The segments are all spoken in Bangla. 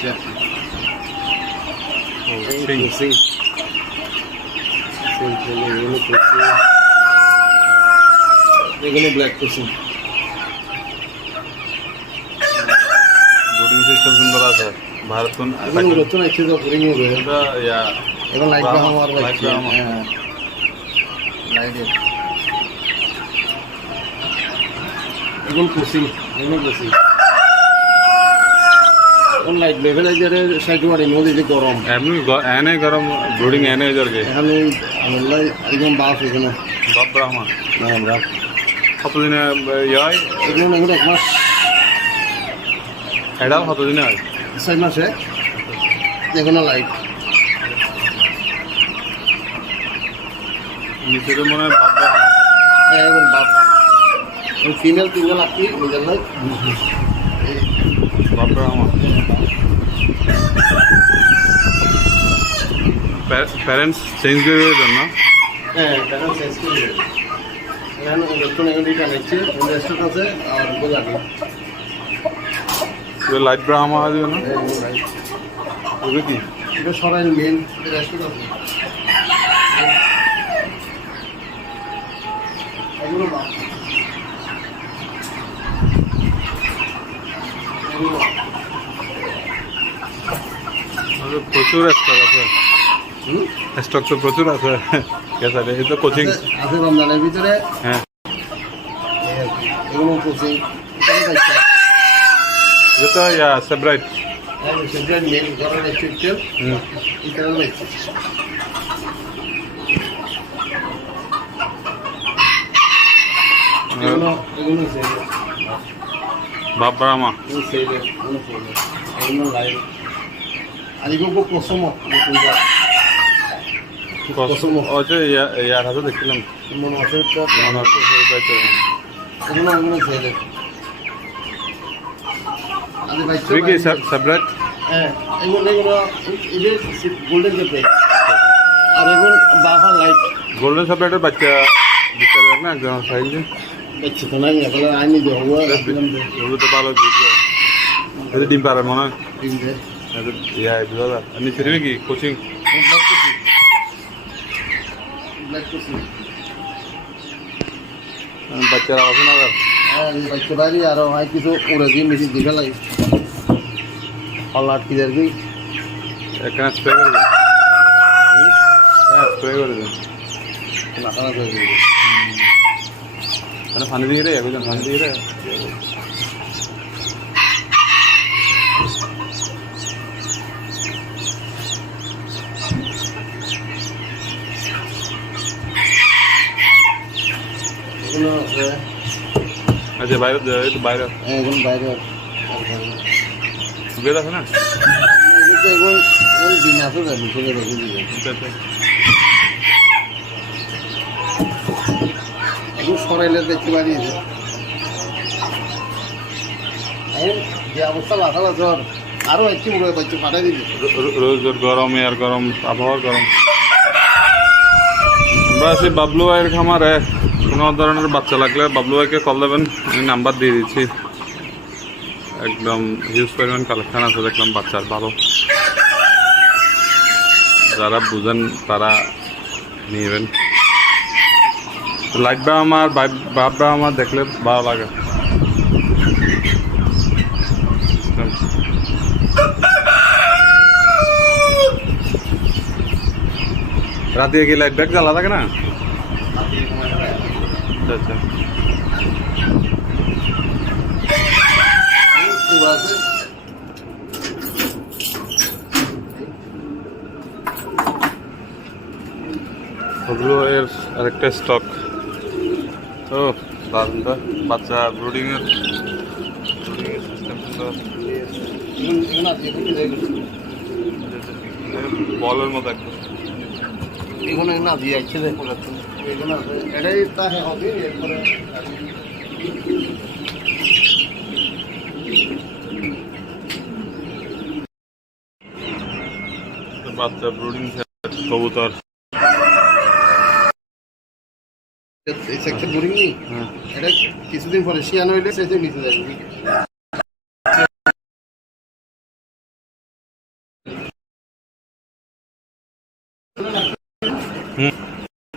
বাচ্চা ও, এই সেই ক্রসিং সিম্পল এগুলো ক্রসিং এগুলো ব্ল্যাক ক্রসিং বোর্ডিং সিস্টেম সুন্দর আছে ভারতন এগুলো নতুন আছে তো রিং হবে এটা ইয়া এখন লাইট Brahma, বাহামার light বাচ্চা Brahma। হ্যাঁ লাইটের এগুলো ক্রসিং এগুলো ক্রসিং এখন লাইট লেভেল আইজারে সাইড মারি নদী যে গরম। এমনি এনে গরম ব্রুডিং এনে যারকে এখন আল্লাহ একদম বাস এখানে। বাপ ব্রাহ্মণ। না আমরা কতদিনে ইয়ে হয়? এগুলো এগুলো এক মাস। এডাল কতদিনে হয়? ছয় মাসে। এগুলো লাইট। নিচেতে মনে হয় বাপ হ্যাঁ এখন বাপ ফিমেল তিনজন আপনি ওইদের লাই ব্রাহ্মণ প্যারেন্টস চেঞ্জ করে দেবেন না? হ্যাঁ শেষ করে এখন নিচ্ছে রেস্টুরেন্ট আছে আর গোলাপি। লাইট ব্রাহ্মা হয় দেবে না? ওগুলো কি? এটা সরাই মেন রেস্টুরেন্ট আছে এগুলো বাপ। আমাদের প্রচুর স্টক আছে। হুম? স্টক তো প্রচুর আছে। গেছে এই তো কোচিং আছে- আছে রমজানের ভিতরে। হ্যাঁ। এই আর কি। এগুলো কোচিং এটাও বাচ্চা এটা তো ইয়া সেব্রাইট হ্যাঁ সেটার মেন ঘরের রেস্টুরেন্ট হুম। এটাও বাচ্চা এগুলো এগুলো সেল বাপ ব্রাহ্মা এগুলো সেল এগুলো সেল ইয়ার হাতে দেখছিলাম। মনে আছে মনে কি সেব্রাইট হ্যাঁ এগুলো এগুলো গোল্ডেন কেপে আর এগুলো বাফা লাইট গোল্ডেন সেব্রাইটের বাচ্চা পারবে না একজন সাইজ? বাচ্চা তো নাই এখন আইনি দেবো তো ভালো এটা ডিম পারে মনে হয়। তিনটে এটা ইয়া দু হাজার নিচে দিবি কি কোচিং ব্ল্যাক কুসি ব্ল্যাক কুসি বাচ্চারা আছে না আবার হ্যাঁ এই বাচ্চা বাড়ি আরও হয় কিছু উড়ে দিয়ে মিশি দিবে লাগে আল্লাহ কি দেখবি এখানে স্প্রে করে দেন হ্যাঁ স্প্রে করে দেন না খারাপ হয়ে যাবে মানে পানি দিয়ে রে একজন পানি দিয়ে রে এগুলো হ্যাঁ আচ্ছা বাইরে একটু বাইরে এখন বাইরে বেদ আছে না? আচ্ছা, আচ্ছা। সরাইলে দেখতে পারিয়েছে যে অবস্থা লাগাল জ্বর আরও একটু পাঠাই দিবি। রোজ গরম আর গরম আবহাওয়ার গরম। আমরা আছি বাবলু ভাইয়ের খামারে। কোনো ধরনের বাচ্চা লাগলে বাবলু ভাইকে কল দেবেন, আমি নাম্বার দিয়ে দিচ্ছি। একদম হিউজ পরিমাণ কালেকশান আছে, দেখলাম বাচ্চার ভালো। যারা বুঝেন তারা নিয়েবেন লাগবে আমার বাপরা আমার দেখলে ভালো লাগে। রাতে কি লাইট ব্যাগ জ্বালা থাকে না? আচ্ছা। আচ্ছা উড়ে ওগুলো এর আরেকটা স্টক ও দারুণ তো। বাচ্চা ব্রুডিং এর সিস্টেম বলের মতো একদম এগুলো না দিয়ে ছেলে এটাই হবে বাচ্চা ব্রুডিং কবুতর। হ্যাঁ। এটা কিছুদিন পরে শিয়ান হইলে সে নিচে যাবে।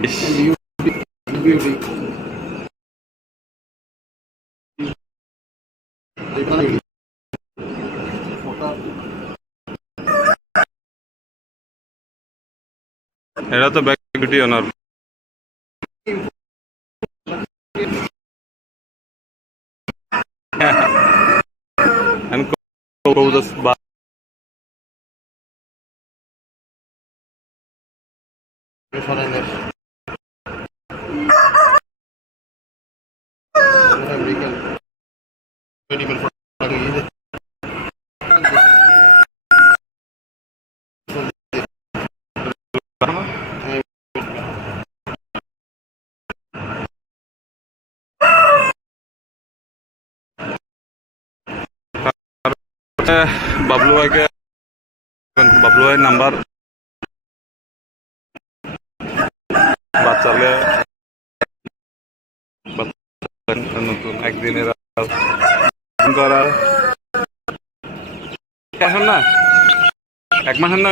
ডেনিশ বিউটি এখানে এটা তো ব্যাক ডিউটি অনার আমি কবুতর বা ফরেনের আমেরিকান মেডিকেল বাবলু ভাইকে বাবলু ভাই নাম্বার বাচ্চালে বাচ্চা নতুন একদিনের করার। এখন না? এক মাসের না